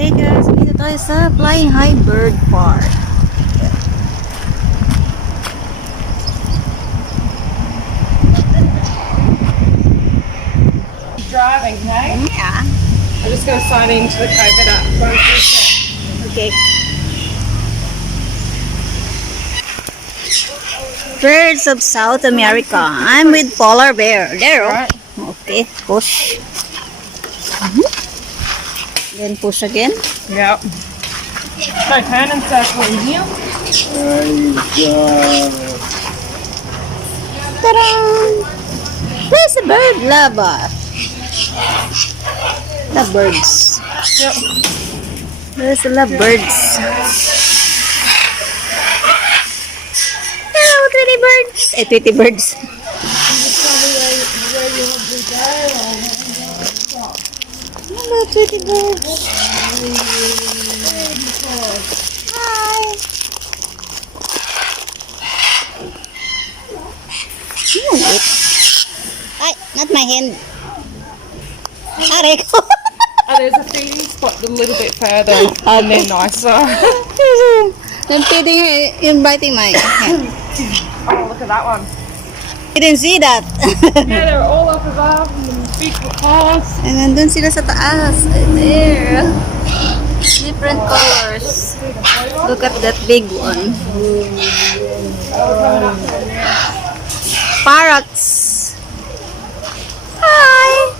Hey guys, dito tayo sa Flying High Bird Park. Driving, hey? Yeah. I'm just going to sign into the COVID app. Okay. Birds of South America. I'm with polar bear. There, oh. Right. Okay, push. Then push again. Yep. No, turn and circle in here. Ta-da! There's a bird lover. The birds. Yep. There's a lot of birds. Hello, Tweety birds. Tweety birds. Hello, Tweety birds. Hi. Wait. Ay, not my hand. Aray ko. Oh, there's a feeding spot a little bit further, and they're nicer. I'm feeding her, inviting my hand. Oh, look at that one. You didn't see that. Yeah, they're all up above and big paws. And nandun sila sa taas. There. Different colors. Look at that big one. Parrots. Hi.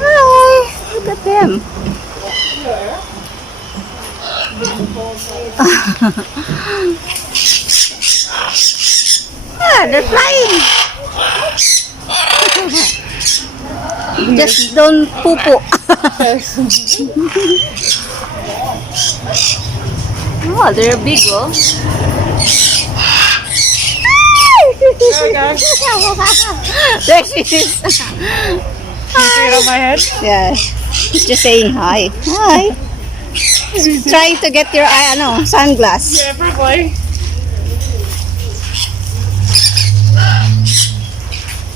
Hi. Look at them. Ah, they're flying. Just don't poo-poo. Oh, they're big, oh. There we go. There she is. Can you see it on my head? Yeah, he's just saying hi. Hi. He's trying to get your eye, sunglass. Yeah, probably.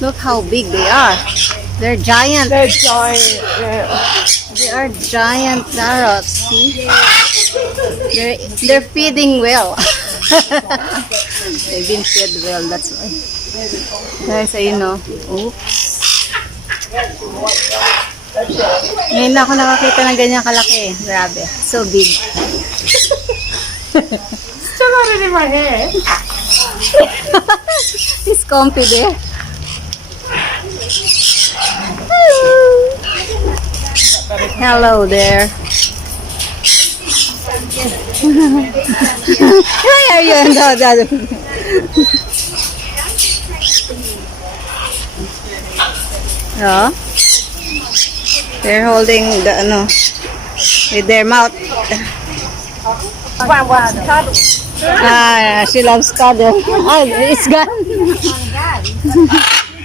Look how big they are. They're giant. They're giant. Yeah. They are giant parrots. See? They're feeding well. They've been fed well. That's why. Guys, ayun no. Oops. Ngayon na ako nakakita ng ganyan kalaki. Grabe. So big. Still got it in my hair. He's comfy there. Hello there. Why are you on the other? Oh. They're holding the with their mouth. Ah, she loves cuddle. Oh, it's gone.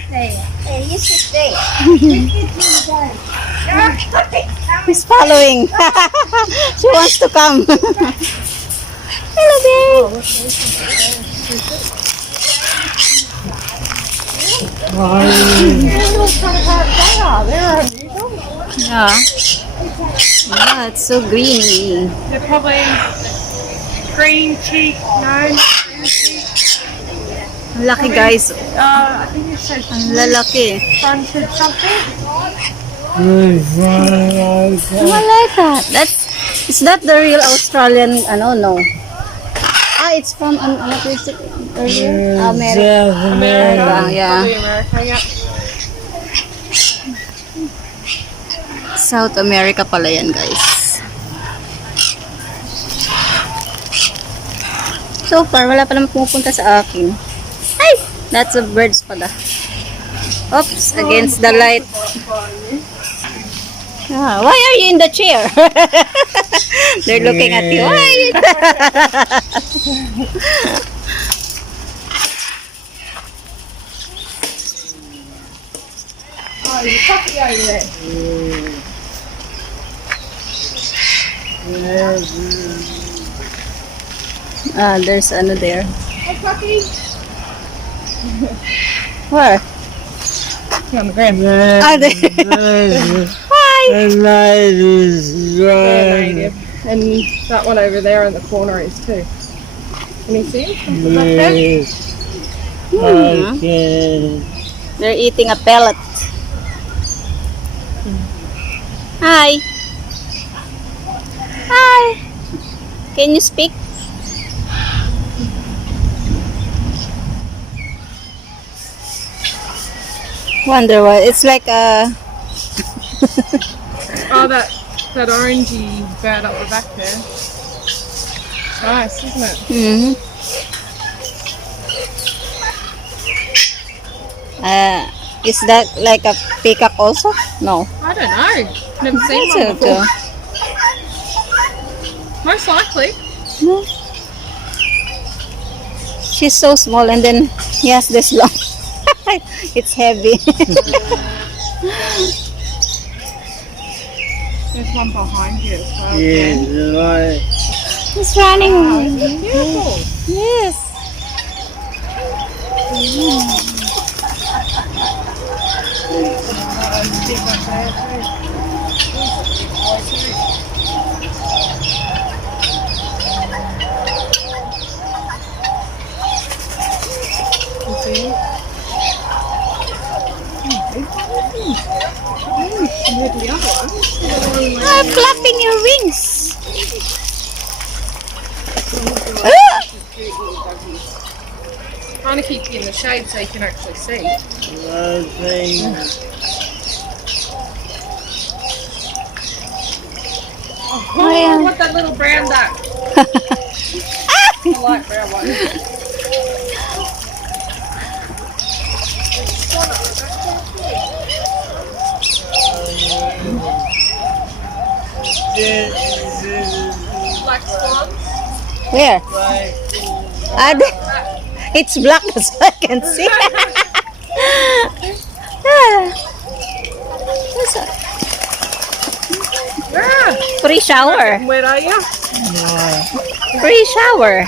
Hey, you sit there. He's following. She wants to come. Hello, babe. Yeah. Yeah, it's so greeny. They're probably green cheek, no? Ang laki, guys. I think it says Ang lalaki. fronted something. I like that. Is that the real Australian? No. Ah, it's from what is it earlier? America. America. Yeah. Probably America, yeah. South America pala yan, guys. So far, wala pa naman pumupunta sa akin. Ay! Lots of birds pala. Oops, against the light. Ah, why are you in the chair? They're looking at you. Why? Oh, there's a puppy over there. Ah, there's there. Hey, puppy. Where? On the ground. Ah, there. Hi. They're native. And that one over there in the corner is too. Can you see him? From the back there? They're eating a pellet. Hi. Hi. Can you speak? Wonder what it's like a. Oh, that orangey bird up the back there. Nice, isn't it? Is that like a peacock also? No. I don't know. Never seen So one before. Most likely. No. She's so small, and then he has this long. It's heavy. There's one behind you as well. He's running. Wow, isn't it beautiful? Yes. Big one there too. You see? Compared to the other one. Flapping your wings. Trying to keep you in the shade so you can actually see. Oh, I want that little brown duck. I like brown ones. Black swans. Where? It's black, so I can see. Free shower. Where are you? Free shower.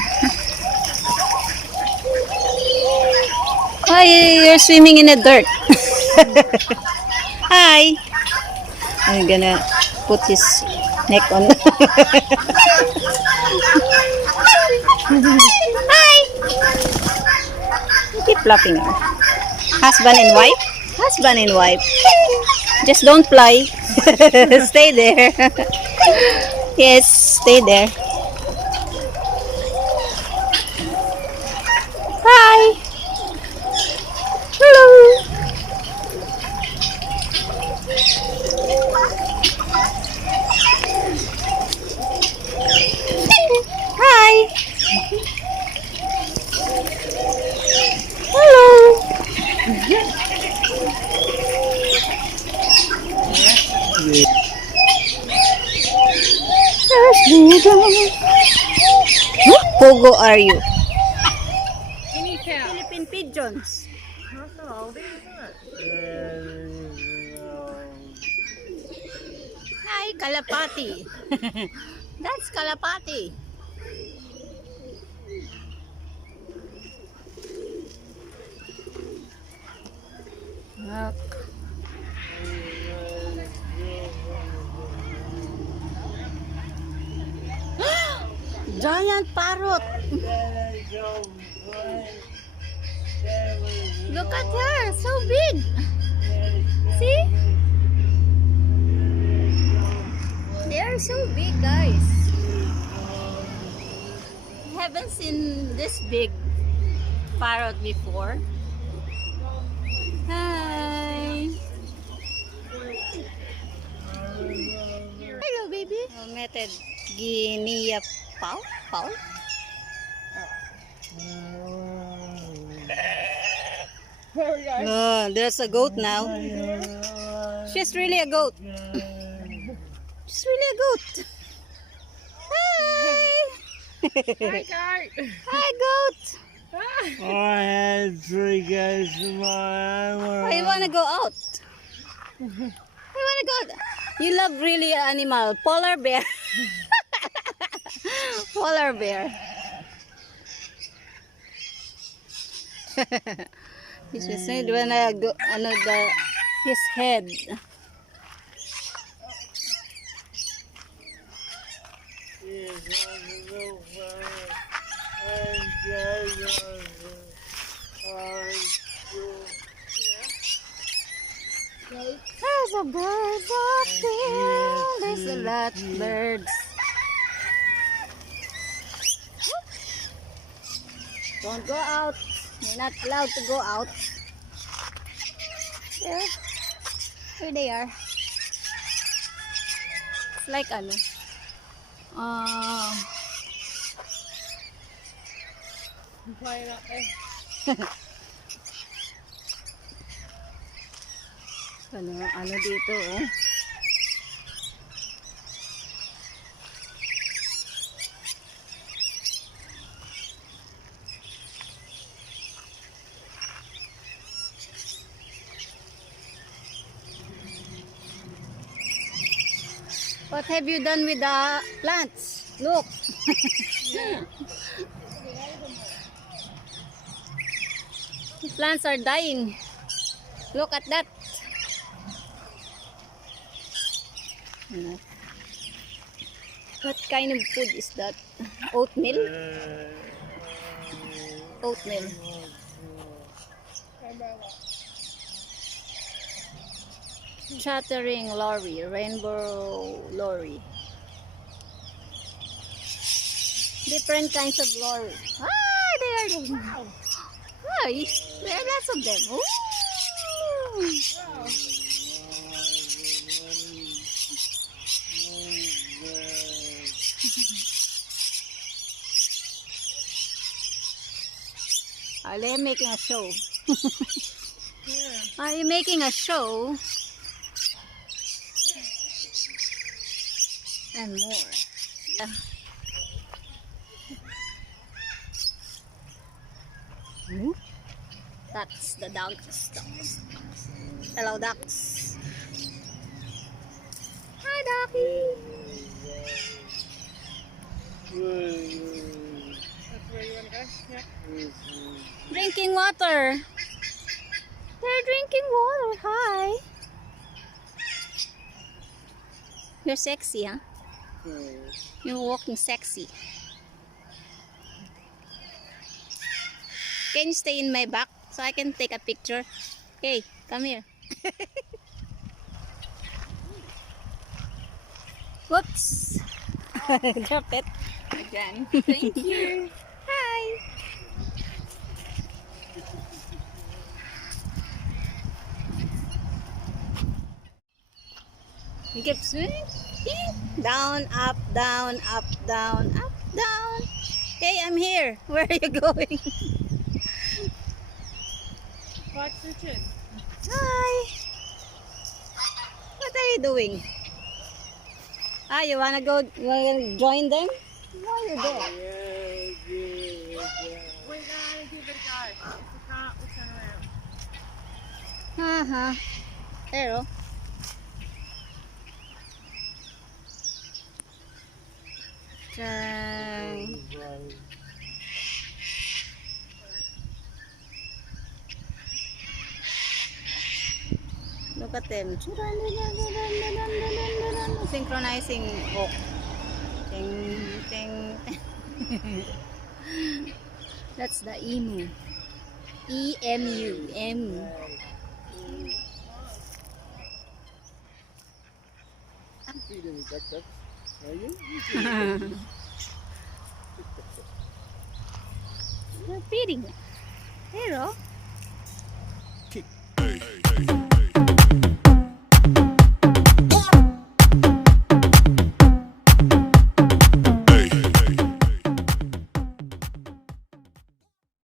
Oh, you're swimming in the dirt. Hi. I'm gonna put his neck on. Hi. Keep flapping her. Husband and wife? Husband and wife. Just don't fly. Stay there. Yes, stay there. Hi. Hello. Hi. Hello. What pogo are you? Guinea cow. Philippine pigeons. That's not oldie, isn't it? Hi, kalapati. That's kalapati. Look. Giant parrot. Look at her, so big. See? They are so big, guys. I haven't seen this big parrot before. Hi. Hello, baby. Method Guinea Pau? Pau? There we go. Oh, there's a goat now. She's really a goat. She's really a goat. Hi. Hey, goat. Hi, goat. I had 3 goats in my Oh, you wanna go out? You wanna go out? You love really animal. Polar bear. Polar bear. He's just saying wanna go his head. a lot birds. Don't go out. You're not allowed to go out. There. Here they are. It's like ano. Playing up there. Ano dito, oh. What have you done with the plants? Look. The plants are dying. Look at that. What kind of food is that? Oatmeal? Oatmeal. Chattering lorry, rainbow lorry. Different kinds of lorry. Ah, there. Hi, there are lots of them. Ooh. Are they making a show? Yeah. Are you making a show? And more. That's the ducks. Hello, ducks. Hi, ducky. That's where you want to go? Yeah. Drinking water. They're drinking water. Hi. You're sexy, huh? You're walking sexy. Can you stay in my back so I can take a picture? Hey, come here. Whoops. Drop it. Again. Thank you. Hi. You keep swimming. Down, up, down, up, down, up, down. Hey, I'm here. Where are you going? Bike switches. Hi. What are you doing? Ah, you wanna go? You wanna join them? Why are you there? We're going to give it a go. If we can't, we'll turn around. There. Oh. Look at them. Synchronizing walk. Ting, ting, ting. That's the emu. E-M-U. Emu. Feeding the ducks, are you? They're feeding. Here, oh.